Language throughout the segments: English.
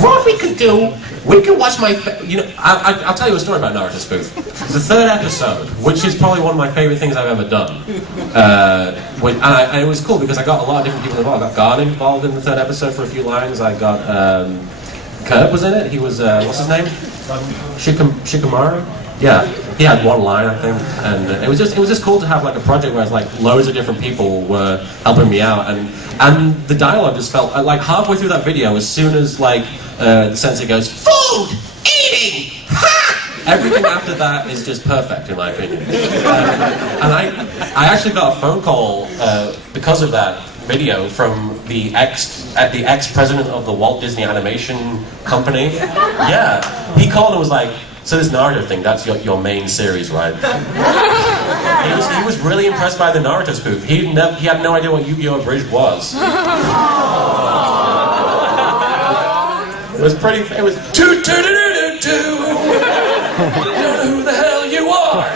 What we could do, we could watch my, I'll tell you a story about Naruto Spoof. The third episode, which is probably one of my favorite things I've ever done. And it was cool because I got a lot of different people involved. I got Garn involved in the third episode for a few lines. I got, Kurt was in it. He was, what's his name? Shikamaru? Yeah, he had one line, I think, and it was just cool to have like a project where it's like loads of different people were helping me out, and the dialogue just felt like halfway through that video, as soon as like the sensei goes food, eating, ha! Everything after that is just perfect in my opinion. And I actually got a phone call because of that video from the ex-president of the Walt Disney Animation Company. Yeah, he called and was like, so this Naruto thing, that's your main series, right? He was really impressed by the Naruto spoof. He had no idea what Yu-Gi-Oh! Abridged was. It was pretty, it was toot-toot-toot-toot-toot. You don't know who the hell you are.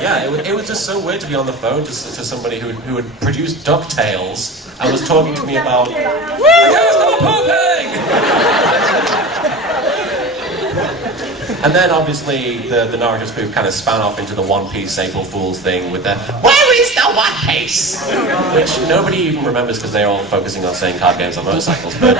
Yeah, it was just so weird to be on the phone to somebody who had produced DuckTales and was talking to me about where's the pooping? And then obviously the Naruto spoof kind of span off into the One Piece April Fool's thing with the where is the One Piece? Which nobody even remembers because they're all focusing on saying card games on motorcycles, but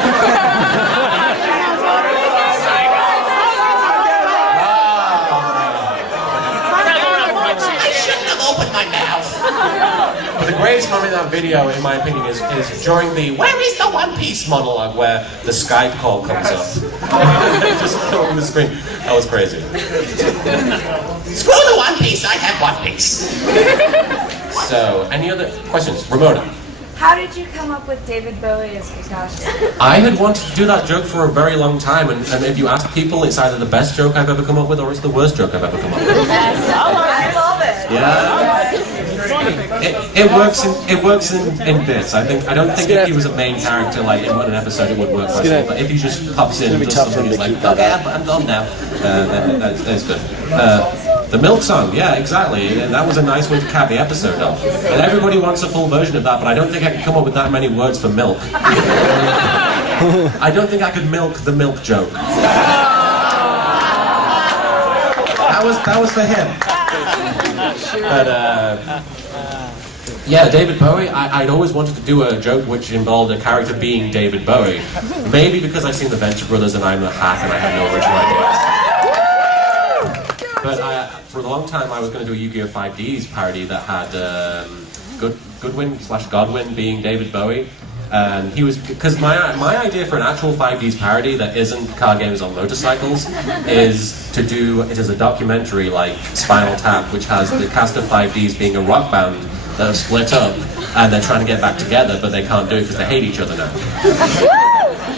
But the greatest moment in that video, in my opinion, is during the "Where is the One Piece" monologue, where the Skype call comes up. Just on the screen. That was crazy. Screw the One Piece, I have One Piece. So, any other questions? Ramona. How did you come up with David Bowie as Kakashi? I had wanted to do that joke for a very long time, and if you ask people, it's either the best joke I've ever come up with or it's the worst joke I've ever come up with. I love it. Yeah. It works in bits. I don't think if he was a main character like in an episode it would work quite well. But if he just pops in and does something he's like, okay, I'm done now, that's good. The milk song, yeah, exactly. And that was a nice way to cap the episode off. And everybody wants a full version of that, but I don't think I can come up with that many words for milk. I don't think I could milk the milk joke. That was for him. But yeah, David Bowie, I'd always wanted to do a joke which involved a character being David Bowie. Maybe because I've seen the Venture Brothers and I'm a hack and I had no original ideas. But for a long time I was going to do a Yu-Gi-Oh! 5D's parody that had Goodwin/Godwin being David Bowie. And he was, because my idea for an actual 5D's parody that isn't card games on motorcycles is to do it as a documentary like Spinal Tap, which has the cast of 5D's being a rock band that have split up and they're trying to get back together, but they can't do it because they hate each other now.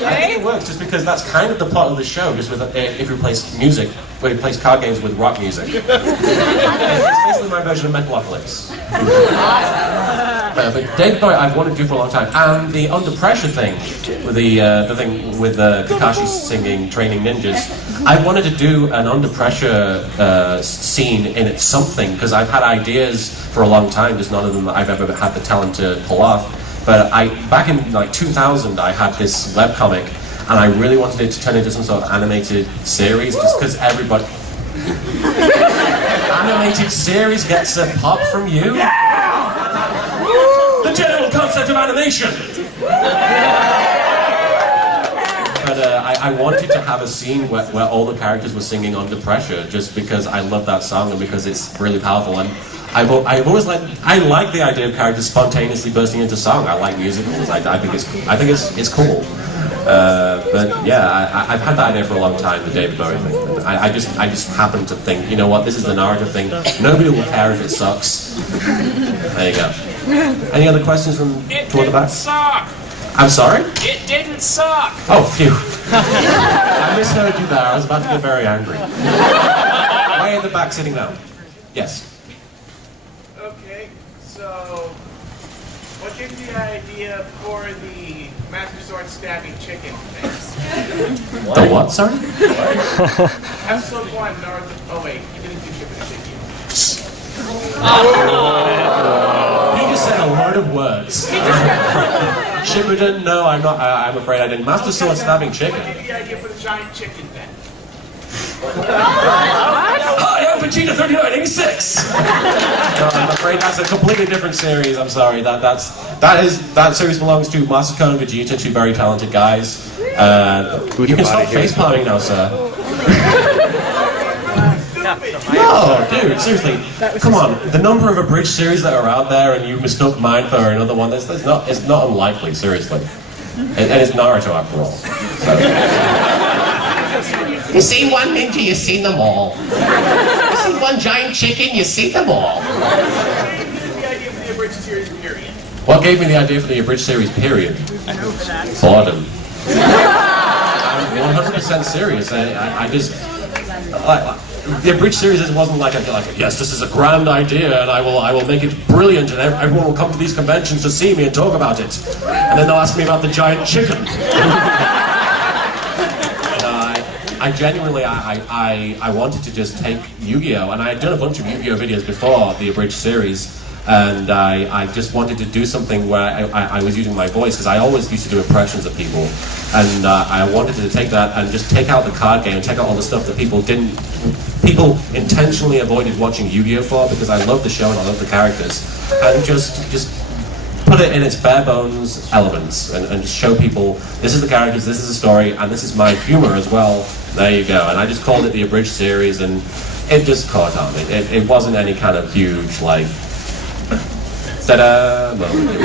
I think it works just because that's kind of the plot of the show, just with if you replace music, where you replace card games with rock music. It's basically my version of Metalocalypse. But David Bowie I've wanted to do for a long time, and the Under Pressure thing, with the thing with Kakashi singing Training Ninjas, I wanted to do an Under Pressure scene in it something, because I've had ideas for a long time, just none of them I've ever had the talent to pull off. But back in like 2000, I had this webcomic, and I really wanted it to turn into some sort of animated series, just because everybody... Animated series gets a pop from you? Yeah! The general concept of animation! But I wanted to have a scene where all the characters were singing Under Pressure, just because I love that song and because it's really powerful. And I've always like the idea of characters spontaneously bursting into song. I like musicals. I think it's cool. But yeah, I've had that idea for a long time, the David Bowie thing. I just happened to think, you know what, this is the Naruto thing. Nobody will care if it sucks. There you go. Any other questions from toward the back? It didn't suck. I'm sorry? It didn't suck. Oh, phew. I misheard you there. I was about to get very angry. Way in the back, sitting down. Yes. Okay, so what gave you the idea for the Master Sword stabbing chicken things? The what, sorry? Episode 1, Naruto. Oh wait, you didn't do shipping, did you? He just said a load of words. Shippuden? No, I'm not. I'm afraid I didn't. Master Sword Stabbing Chicken. What gave you the idea for the giant chicken then? Hi, I'm Vegeta 3986. No, I'm afraid that's a completely different series. I'm sorry. That series belongs to Masako and Vegeta, two very talented guys. You can stop facepalming now, sir. No, dude, seriously. Come on. The number of abridged series that are out there, and you mistook mine for another one. It's not unlikely. Seriously, and it's Naruto after all. So. You see one ninja, you see them all. You see one giant chicken, you see them all. What gave me the idea for the abridged series, period? Boredom. I'm 100% serious. I just... the abridged series wasn't like yes, this is a grand idea, and I will make it brilliant, and everyone will come to these conventions to see me and talk about it. And then they'll ask me about the giant chicken. I genuinely, I wanted to just take Yu-Gi-Oh! And I had done a bunch of Yu-Gi-Oh! Videos before the abridged series, and I just wanted to do something where I was using my voice, because I always used to do impressions of people, and I wanted to take that and just take out the card game and take out all the stuff that people intentionally avoided watching Yu-Gi-Oh! For, because I love the show and I love the characters, and just put it in its bare bones elements and just show people this is the characters, this is the story, and this is my humor as well. There you go. And I just called it the abridged series, and it just caught on. It wasn't any kind of huge like ta-da moment.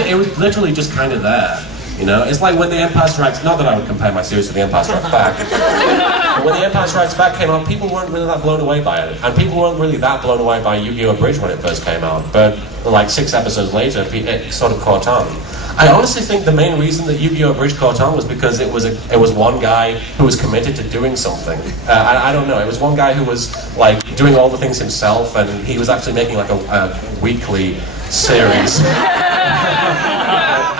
It was literally just kind of there. You know, it's like when The Empire Strikes. Not that I would compare my series to The Empire Strikes Back. But when The Empire Strikes Back came out, people weren't really that blown away by it, and people weren't really that blown away by Yu-Gi-Oh! Abridged when it first came out. But like 6 episodes later, it sort of caught on. I honestly think the main reason that Yu-Gi-Oh! Abridged caught on was because it was one guy who was committed to doing something. I don't know. It was one guy who was like doing all the things himself, and he was actually making like a weekly series.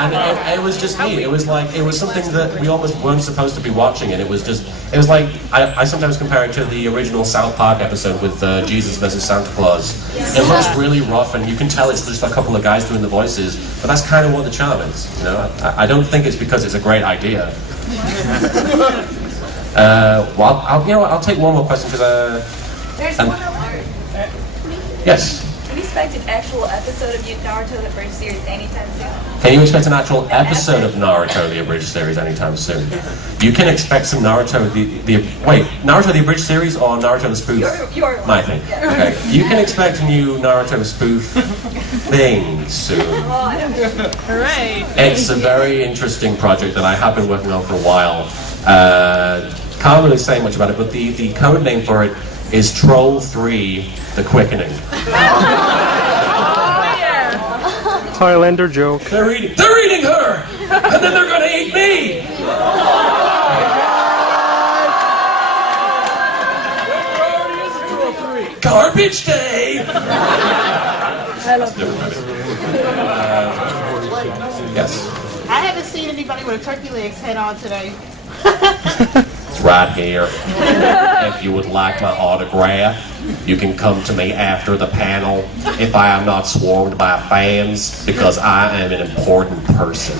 And it was just neat. It was something that we almost weren't supposed to be watching, and it was like, I sometimes compare it to the original South Park episode with Jesus versus Santa Claus. It looks really rough, and you can tell it's just a couple of guys doing the voices, but that's kind of what the charm is, you know? I don't think it's because it's a great idea. Well, I'll take one more question, because... There's one more. Yes? Can we expect an actual episode of Naruto the Abridged series anytime soon? Can you expect an actual episode of Naruto the Abridged series anytime soon? You can expect some Naruto Naruto the Abridged series or Naruto the spoof? Your My thing. Yeah. Okay. You can expect a new Naruto spoof thing soon. Hooray! It's a very interesting project that I have been working on for a while. Can't really say much about it, but the code name for it is Troll 3 The Quickening. Highlander joke. They're eating her! And then they're gonna eat me! Garbage day! I love Yes. I haven't seen anybody with a turkey leg's head on today. It's right here. If you would like my autograph, you can come to me after the panel if I am not swarmed by fans, because I am an important person.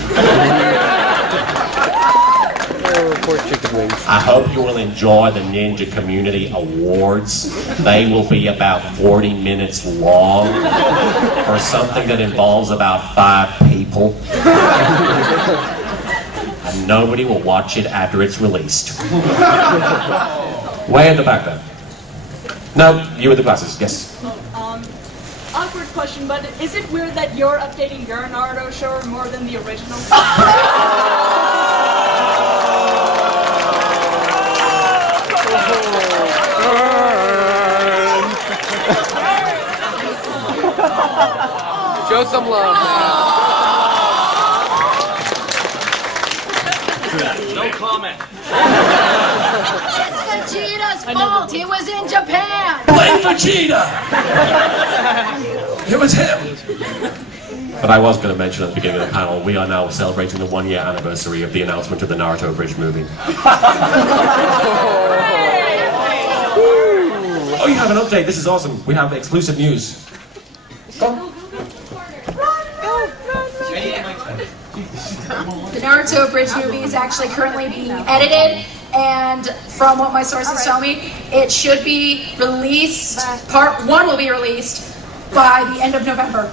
I hope you will enjoy the Ninja Community Awards. They will be about 40 minutes long for something that involves about 5 people. And nobody will watch it after it's released. Way at the back then. No, you with the glasses, yes. Awkward question, but is it weird that you're updating your Naruto show more than the original? Show some love. No comment. It's Vegeta's fault. He was in Japan. Blame Vegeta! It was him! But I was going to mention at the beginning of the panel, we are now celebrating the 1-year anniversary of the announcement of the Naruto Bridge movie. Oh, you have an update. This is awesome. We have exclusive news. Go. The Naruto Bridge movie is actually currently being edited, and from what my sources tell me, it should be released, part 1 will be released by the end of November.